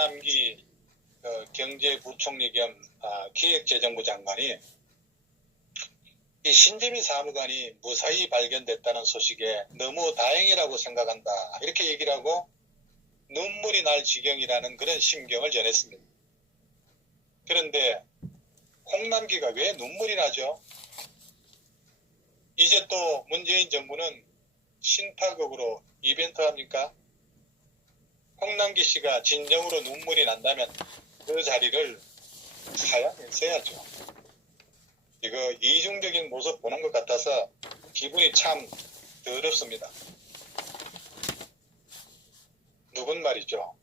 홍남기 경제부총리 겸 기획재정부 장관이 이 신재민 사무관이 무사히 발견됐다는 소식에 너무 다행이라고 생각한다, 이렇게 얘기를 하고 눈물이 날 지경이라는 그런 심경을 전했습니다. 그런데 홍남기가 왜 눈물이 나죠? 이제 또 문재인 정부는 신파극으로 이벤트 합니까? 홍남기 씨가 진정으로 눈물이 난다면 그 자리를 사양했어야죠. 이거 이중적인 모습 보는 것 같아서 기분이 참 더럽습니다. 누군 말이죠.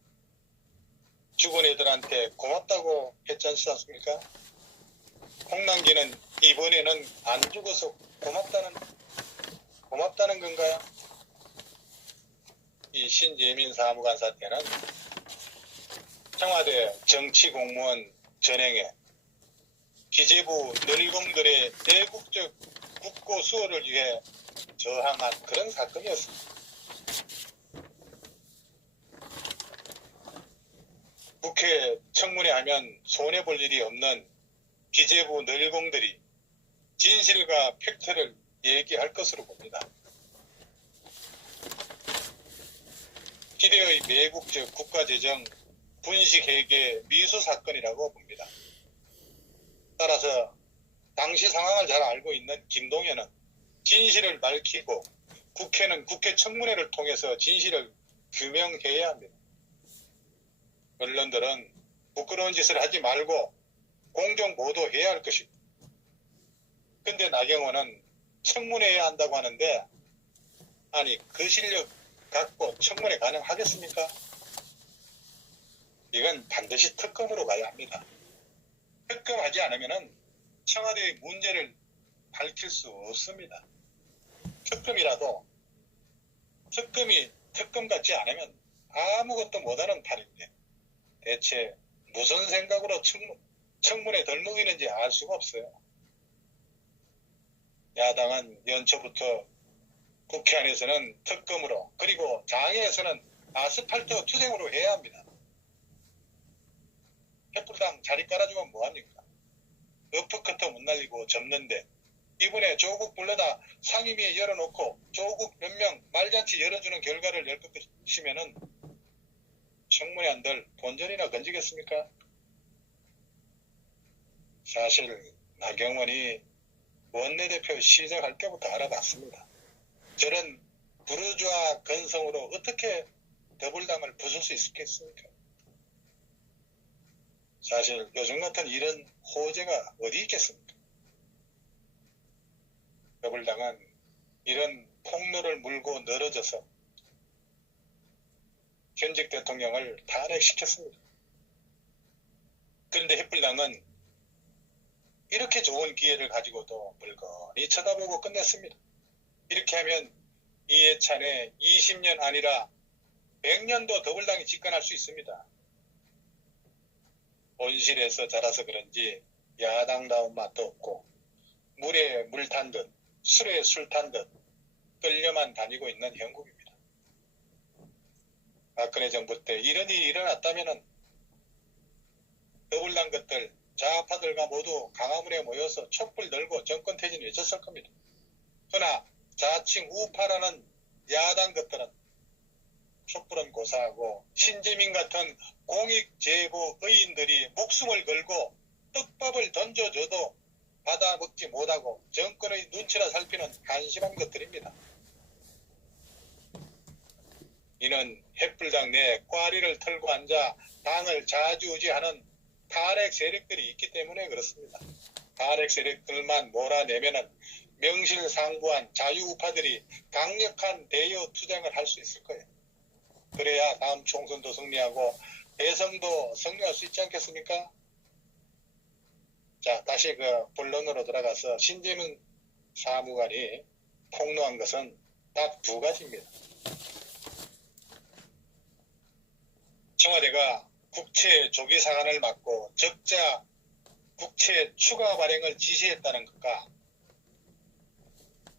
죽은 애들한테 고맙다고 했지 않습니까? 홍남기는 이번에는 안 죽어서 고맙다는 건가요? 이 신재민 사무관 사태는 청와대 정치공무원 전행에 기재부 널공들의 대국적 국고 수호를 위해 저항한 그런 사건이었습니다. 국회 청문회 하면 손해볼 일이 없는 기재부 널공들이 진실과 팩트를 얘기할 것으로 봅니다. 기대의 매국적 국가재정 분식회계 미수 사건이라고 봅니다. 따라서 당시 상황을 잘 알고 있는 김동연은 진실을 밝히고 국회는 국회 청문회를 통해서 진실을 규명해야 합니다. 언론들은 부끄러운 짓을 하지 말고 공정 보도해야 할 것입니다. 근데 나경원은 청문회해야 한다고 하는데, 아니 그 실력 갖고 청문회 가능하겠습니까? 이건 반드시 특검으로 가야 합니다. 특검하지 않으면 청와대의 문제를 밝힐 수 없습니다. 특검이라도 특검이 특검 같지 않으면 아무것도 못하는 판인데 대체 무슨 생각으로 청문회 덜먹이는지 알 수가 없어요. 야당은 연초부터 국회 안에서는 특검으로, 그리고 장애에서는 아스팔트 투쟁으로 해야 합니다. 횃불당 자리 깔아주면 뭐합니까? 어퍼커트 못 날리고 접는데 이번에 조국 불러다 상임위에 열어놓고 조국 몇 명 말잔치 열어주는 결과를 낼 것이면은 청문회 안들 본전이나 건지겠습니까? 사실 나경원이 원내대표 시작할 때부터 알아봤습니다. 저런 부르주아 건성으로 어떻게 더불당을 부술 수 있겠습니까? 사실 요즘 같은 이런 호재가 어디 있겠습니까? 더불당은 이런 폭로를 물고 늘어져서 현직 대통령을 탄핵시켰습니다. 그런데 햇불당은 이렇게 좋은 기회를 가지고도 물건히 쳐다보고 끝냈습니다. 이렇게 하면 이해찬의 20년 아니라 100년도 더불당이 집권할 수 있습니다. 온실에서 자라서 그런지 야당다운 맛도 없고 물에 물 탄 듯 술에 술 탄 듯 끌려만 다니고 있는 형국입니다. 박근혜 정부 때 이런 일이 일어났다면 더불당 것들 좌파들과 모두 강화문에 모여서 촛불 들고 정권 퇴진 외쳤을 겁니다. 그러나 자칭 우파라는 야당 것들은 촛불은 고사하고 신재민 같은 공익제보 의인들이 목숨을 걸고 떡밥을 던져줘도 받아먹지 못하고 정권의 눈치나 살피는 한심한 것들입니다. 이는 햇불당 내 꽈리를 털고 앉아 당을 좌지우지하는 탈핵 세력들이 있기 때문에 그렇습니다. 탈핵 세력들만 몰아내면은 명실상부한 자유우파들이 강력한 대여 투쟁을 할 수 있을 거예요. 그래야 다음 총선도 승리하고 대선도 승리할 수 있지 않겠습니까? 자, 다시 본론으로 들어가서 신재민 사무관이 폭로한 것은 딱 두 가지입니다. 청와대가 국채 조기 상환을 막고 적자 국채 추가 발행을 지시했다는 것과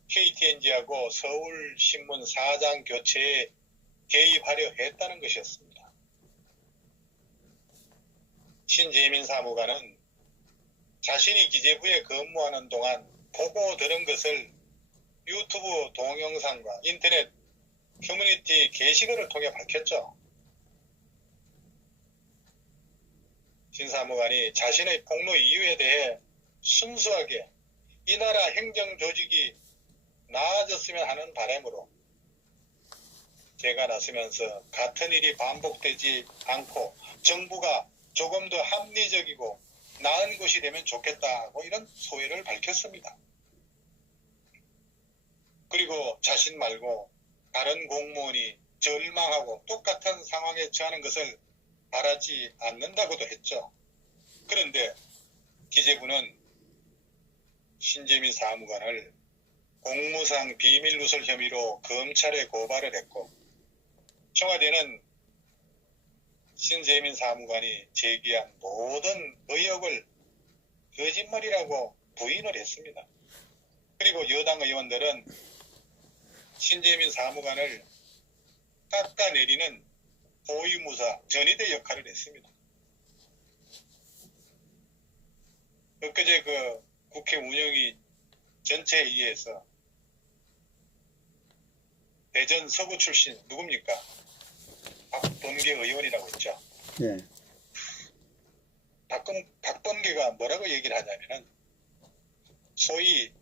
KTNG하고 서울신문 사장 교체에 개입하려 했다는 것이었습니다. 신재민 사무관은 자신이 기재부에 근무하는 동안 보고 들은 것을 유튜브 동영상과 인터넷 커뮤니티 게시글을 통해 밝혔죠. 신 사무관이 자신의 폭로 이유에 대해 순수하게 이 나라 행정조직이 나아졌으면 하는 바람으로 제가 나서면서 같은 일이 반복되지 않고 정부가 조금 더 합리적이고 나은 것이 되면 좋겠다고 이런 소회를 밝혔습니다. 그리고 자신 말고 다른 공무원이 절망하고 똑같은 상황에 처하는 것을 바라지 않는다고도 했죠. 그런데 기재부는 신재민 사무관을 공무상 비밀누설 혐의로 검찰에 고발을 했고 청와대는 신재민 사무관이 제기한 모든 의혹을 거짓말이라고 부인을 했습니다. 그리고 여당 의원들은 신재민 사무관을 깎아내리는 호위무사 전위대 역할을 했습니다. 엊그제 국회 운영위 전체 회의에서 대전 서구 출신 누굽니까? 박범계 의원이라고 했죠. 예. 박범계가 뭐라고 얘기를 하냐면은 소위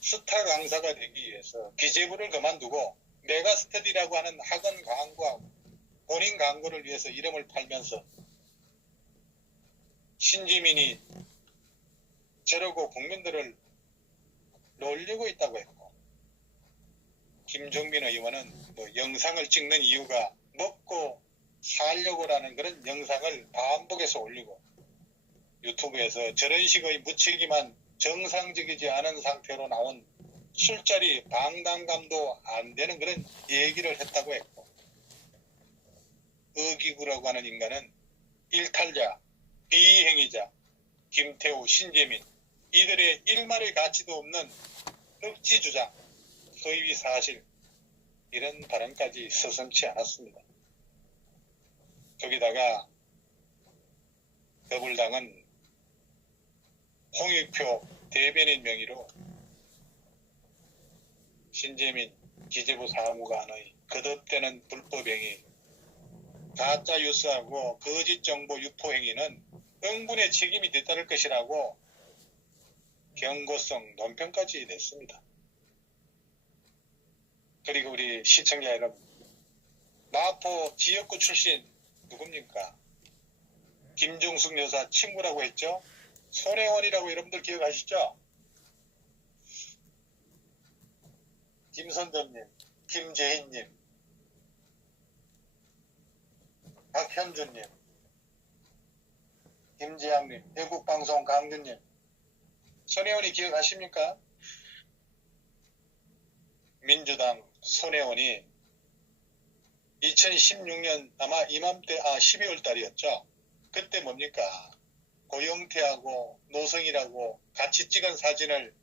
스타 강사가 되기 위해서 기재부를 그만두고 메가스터디라고 하는 학원 광고와 본인 광고를 위해서 이름을 팔면서 신재민이 저러고 국민들을 놀리고 있다고 했고 김종민 의원은 영상을 찍는 이유가 먹고 살려고라는 그런 영상을 반복해서 올리고 유튜브에서 저런 식의 무책임한 정상적이지 않은 상태로 나온 술자리 방당감도 안 되는 그런 얘기를 했다고 했고 의기구라고 하는 인간은 일탈자, 비행위자, 김태우, 신재민 이들의 일말의 가치도 없는 억지주장, 소위 사실 이런 발언까지 서슴지 않았습니다. 거기다가 더불당은 홍익표 대변인 명의로 신재민 기재부 사무관의 거듭되는 불법행위, 가짜 뉴스하고 거짓 정보 유포 행위는 응분의 책임이 뒤따를 것이라고 경고성 논평까지 냈습니다. 그리고 우리 시청자 여러분, 마포 지역구 출신 누굽니까? 김종숙 여사 친구라고 했죠? 손혜원이라고 여러분들 기억하시죠? 김선점님, 김재희님, 박현주님, 김재양님, 애국방송 강준님, 손혜원이 기억하십니까? 민주당 손혜원이 2016년 아마 이맘때 12월 달이었죠. 그때 뭡니까? 고영태하고 노성이라고 같이 찍은 사진을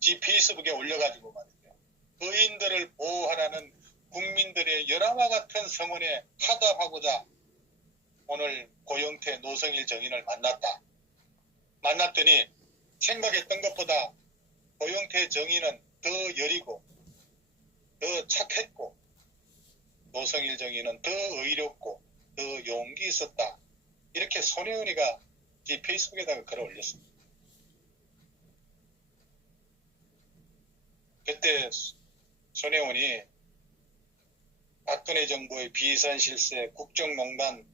지 페이스북에 올려가지고 말이죠. 의인들을 보호하라는 국민들의 열화와 같은 성원에 하답하고자 오늘 고영태 노성일 정인을 만났다. 만났더니 생각했던 것보다 고영태 정인은 더 여리고 더 착했고 노성일 정인은 더 의롭고 더 용기 있었다. 이렇게 손혜원이가 이 페이스북에다가 글을 올렸습니다. 그때 손혜원이 박근혜 정부의 비선실세 국정농단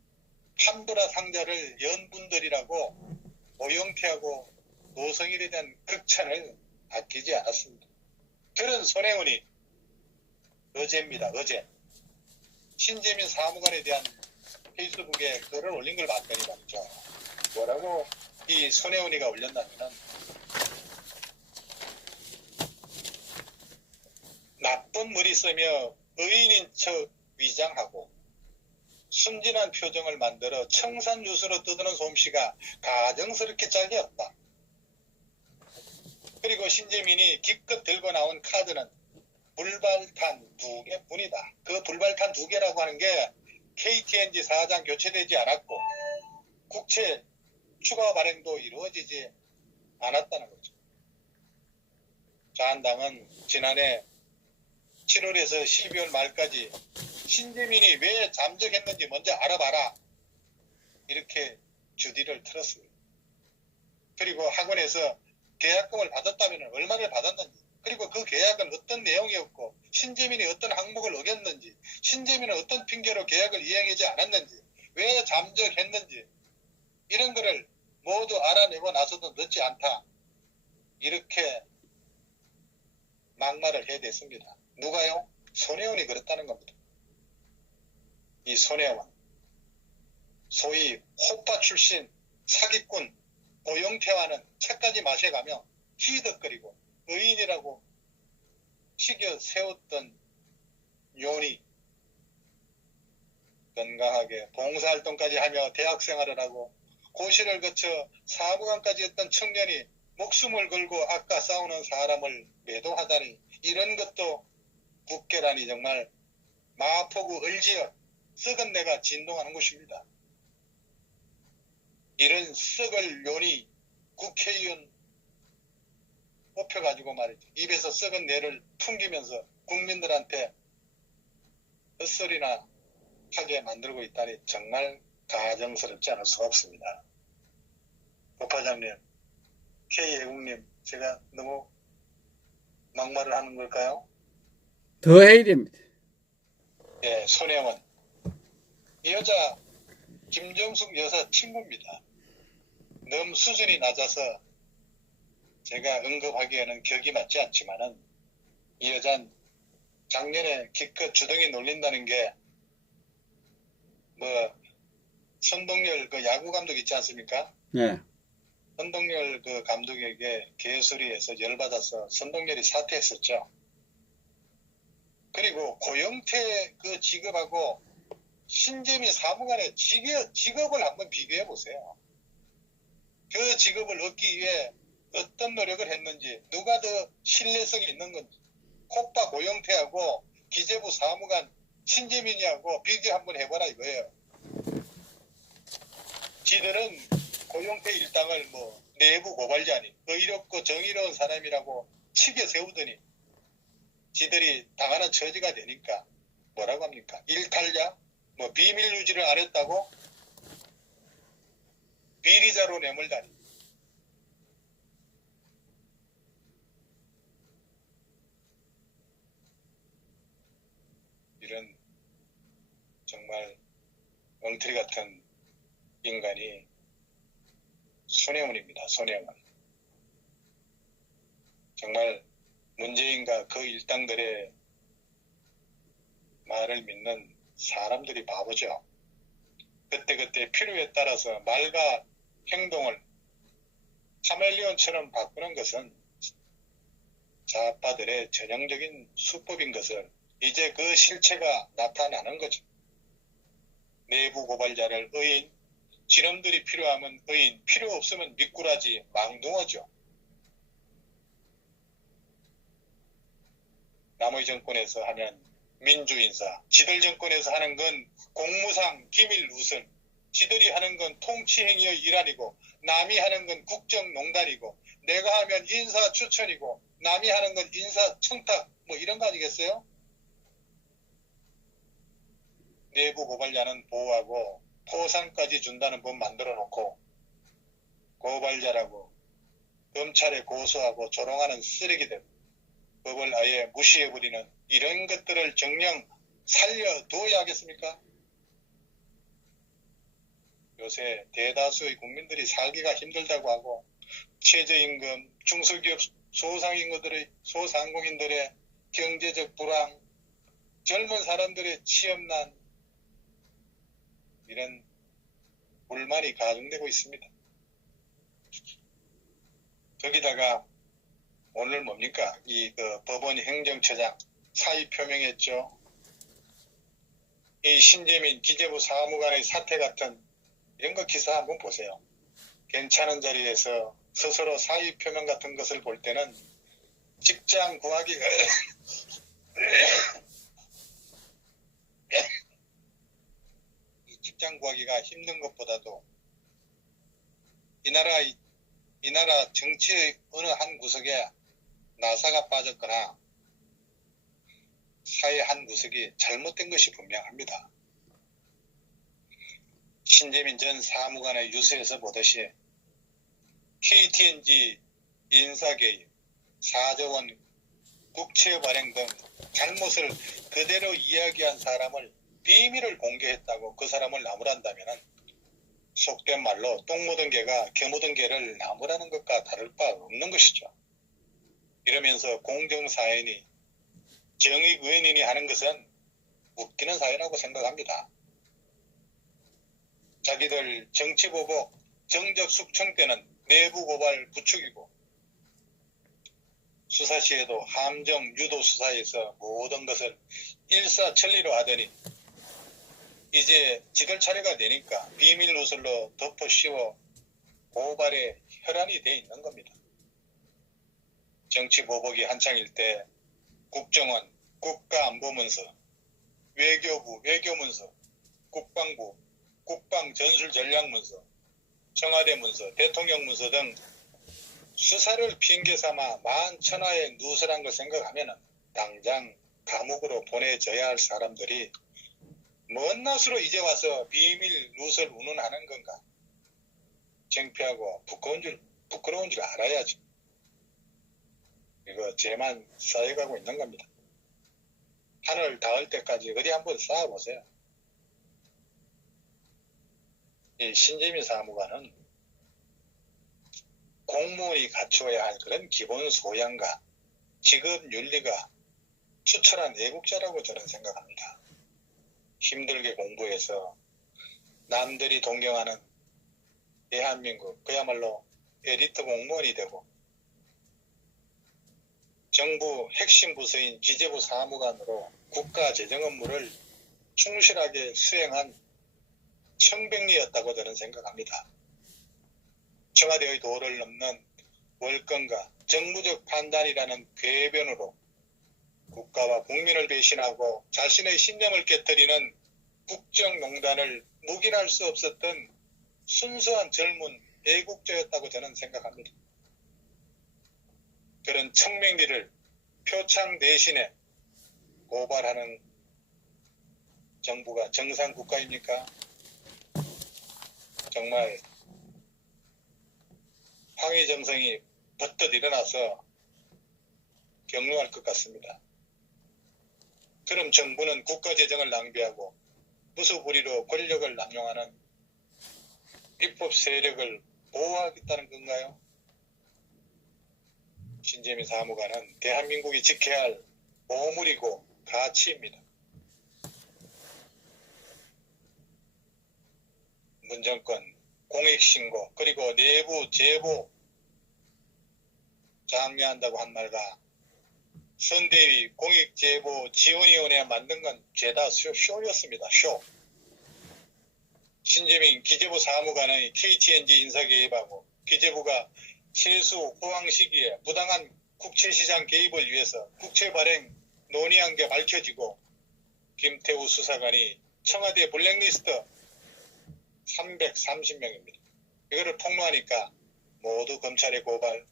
판도라 상자를 연 분들이라고 오영태하고 노성일에 대한 극찬을 아끼지 않았습니다. 그런 손혜원이 어제입니다. 어제 신재민 사무관에 대한 페이스북에 글을 올린 걸 봤더니 말이죠. 뭐라고 이 손혜원이가 올렸냐면은 나쁜 머리 쓰며 의인인 척 위장하고 순진한 표정을 만들어 청산 뉴스로 떠드는 솜씨가 가정스럽게 짝이었다. 그리고 신재민이 기껏 들고 나온 카드는 불발탄 2개뿐이다. 그 불발탄 2개라고 하는 게 KTNG 사장 교체되지 않았고 국채 추가 발행도 이루어지지 않았다는 거죠. 자한당은 지난해 7월에서 12월 말까지 신재민이 왜 잠적했는지 먼저 알아봐라, 이렇게 주디를 틀었습니다. 그리고 학원에서 계약금을 받았다면 얼마를 받았는지, 그리고 그 계약은 어떤 내용이었고 신재민이 어떤 항목을 어겼는지, 신재민은 어떤 핑계로 계약을 이행하지 않았는지, 왜 잠적했는지, 이런 거를 모두 알아내고 나서도 늦지 않다, 이렇게 막말을 해댔습니다. 누가요? 손혜원이 그랬다는 겁니다. 이 손혜원, 소위 호빠 출신 사기꾼 고영태와는 차까지 마셔가며 희덕거리고 의인이라고 치겨 세웠던 요니, 건강하게 봉사활동까지 하며 대학생활을 하고 고시를 거쳐 사무관까지 했던 청년이 목숨을 걸고 아까 싸우는 사람을 매도하다니, 이런 것도 국회라니 정말 마포구 을지역 썩은 내가 진동하는 곳입니다. 이런 썩을 요니 국회의원 뽑혀가지고 말이죠, 입에서 썩은 내를 풍기면서 국민들한테 헛소리나 하게 만들고 있다니 정말 가정스럽지 않을 수가 없습니다. 부파장님, K애국님, 제가 너무 막말을 하는 걸까요? 더 해야 됩니다. 예, 손혜원. 이 여자 김정숙 여사 친구입니다. 너무 수준이 낮아서 제가 언급하기에는 격이 맞지 않지만은, 이 여자는 작년에 기껏 주둥이 놀린다는 게 선동열 그 야구 감독 있지 않습니까? 예. 선동열 그 감독에게 개소리해서 열받아서 선동열이 사퇴했었죠. 그리고 고영태 그 직업하고 신재민 사무관의 직업을 한번 비교해 보세요. 그 직업을 얻기 위해 어떤 노력을 했는지, 누가 더 신뢰성이 있는 건지, 코빠 고영태하고 기재부 사무관 신재민이하고 비교 한번 해봐라 이거예요. 지들은 고영태 일당을 내부 고발자니 의롭고 정의로운 사람이라고 치겨 세우더니 지들이 당하는 처지가 되니까 뭐라고 합니까? 일탈자? 비밀 유지를 안 했다고? 비리자로 내몰다니. 이런 정말 엉터리 같은 인간이 손혜원입니다. 손혜원. 정말 문재인과 그 일당들의 말을 믿는 사람들이 바보죠. 그때그때 필요에 따라서 말과 행동을 카멜레온처럼 바꾸는 것은 좌파들의 전형적인 수법인 것을 이제 그 실체가 나타나는 거죠. 내부 고발자를 의인, 지놈들이 필요하면 의인, 필요 없으면 미꾸라지, 망둥어죠. 남의 정권에서 하면 민주인사, 지들 정권에서 하는 건 공무상 기밀 누설, 지들이 하는 건 통치행위의 일환이고, 남이 하는 건 국정농단이고, 내가 하면 인사추천이고, 남이 하는 건 인사청탁, 이런 거 아니겠어요? 내부 고발자는 보호하고 포상까지 준다는 법 만들어 놓고 고발자라고 검찰에 고소하고 조롱하는 쓰레기들, 법을 아예 무시해버리는 이런 것들을 정녕 살려두어야 하겠습니까? 요새 대다수의 국민들이 살기가 힘들다고 하고 최저임금, 중소기업 소상공인들의 경제적 불황, 젊은 사람들의 취업난, 이런 불만이 가중되고 있습니다. 거기다가 오늘 뭡니까? 법원 행정처장 사의 표명했죠. 이 신재민 기재부 사무관의 사태 같은 이런 거 기사 한번 보세요. 괜찮은 자리에서 스스로 사의 표명 같은 것을 볼 때는 직장 구하기가 이 직장 구하기가 힘든 것보다도 이 나라 정치의 어느 한 구석에 나사가 빠졌거나 사회 한 구석이 잘못된 것이 분명합니다. 신재민 전 사무관의 유서에서 보듯이 KTNG 인사개입, 4조 원 국채 발행 등 잘못을 그대로 이야기한 사람을 비밀을 공개했다고 그 사람을 나무란다면 속된 말로 똥 묻은 개가 개 묻은 개를 나무라는 것과 다를 바 없는 것이죠. 이러면서 공정사회인이 정의구현인이 하는 것은 웃기는 사회라고 생각합니다. 자기들 정치보복, 정적 숙청 때는 내부 고발 부추기고 수사시에도 함정 유도 수사에서 모든 것을 일사천리로 하더니 이제 지들 차례가 되니까 비밀 누설로 덮어 씌워 고발에 혈안이 돼 있는 겁니다. 정치보복이 한창일 때 국정원 국가안보문서, 외교부 외교문서, 국방부 국방전술전략문서, 청와대 문서, 대통령 문서 등 수사를 핑계삼아 만천하에 누설한 걸 생각하면 당장 감옥으로 보내져야 할 사람들이 먼 낯으로 이제 와서 비밀 누설 운운하는 건가? 창피하고 부끄러운 줄 알아야지. 이거 죄만 쌓여가고 있는 겁니다. 하늘 닿을 때까지 어디 한번 쌓아보세요. 이 신재민 사무관은 공무원이 갖추어야 할 그런 기본 소양과 직업 윤리가 추철한 애국자라고 저는 생각합니다. 힘들게 공부해서 남들이 동경하는 대한민국 그야말로 엘리트 공무원이 되고 정부 핵심 부서인 기재부 사무관으로 국가 재정 업무를 충실하게 수행한 청백리였다고 저는 생각합니다. 청와대의 도를 넘는 월권과 정무적 판단이라는 궤변으로 국가와 국민을 배신하고 자신의 신념을 깨뜨리는 국정농단을 묵인할 수 없었던 순수한 젊은 애국자였다고 저는 생각합니다. 그런 청명리를 표창 대신에 고발하는 정부가 정상 국가입니까? 정말 황희정성이 버뜩 일어나서 격려할 것 같습니다. 그럼 정부는 국가재정을 낭비하고 무소불위로 권력을 남용하는 입법 세력을 보호하겠다는 건가요? 신재민 사무관은 대한민국이 지켜야 할 보물이고 가치입니다. 문정권 공익신고 그리고 내부 제보 장려한다고 한 말과 선대위 공익제보 지원위원회 만든 건 죄다 쇼였습니다. 쇼. 신재민 기재부 사무관의 KTNG 인사개입하고 기재부가 최수 호황 시기에 부당한 국채시장 개입을 위해서 국채 발행 논의한 게 밝혀지고 김태우 수사관이 청와대 블랙리스트 330명입니다. 이거를 폭로하니까 모두 검찰에 고발,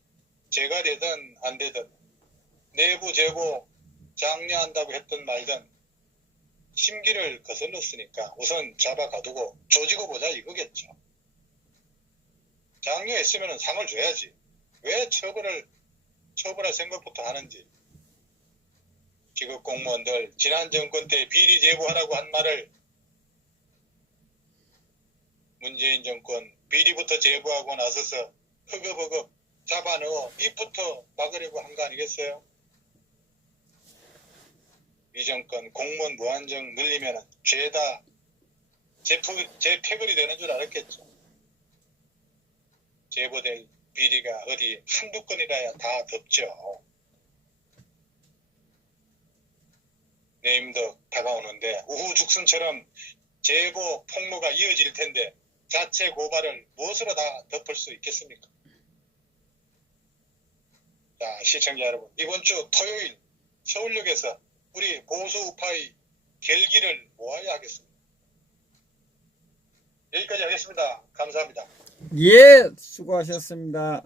죄가 되든 안 되든 내부 제보 장려한다고 했던 말든 심기를 거슬렀으니까 우선 잡아가두고 조지고 보자 이거겠죠. 장려했으면 상을 줘야지. 왜 처벌할 생각부터 하는지. 기급 공무원들 지난 정권 때 비리 제보하라고 한 말을 문재인 정권 비리부터 제보하고 나서서 허겁허겁 잡아넣어 입부터 막으려고 한 거 아니겠어요? 이 정권 공무원 무한정 늘리면 죄다 재패거리 되는 줄 알았겠죠. 제보될 비리가 어디 한두 건이라야 다 덮죠. 내임덕 다가오는데 우후죽순처럼 제보 폭로가 이어질 텐데 자체 고발을 무엇으로 다 덮을 수 있겠습니까? 자, 시청자 여러분, 이번 주 토요일 서울역에서 우리 보수 우파의 결기를 모아야 하겠습니다. 여기까지 하겠습니다. 감사합니다. 예, 수고하셨습니다.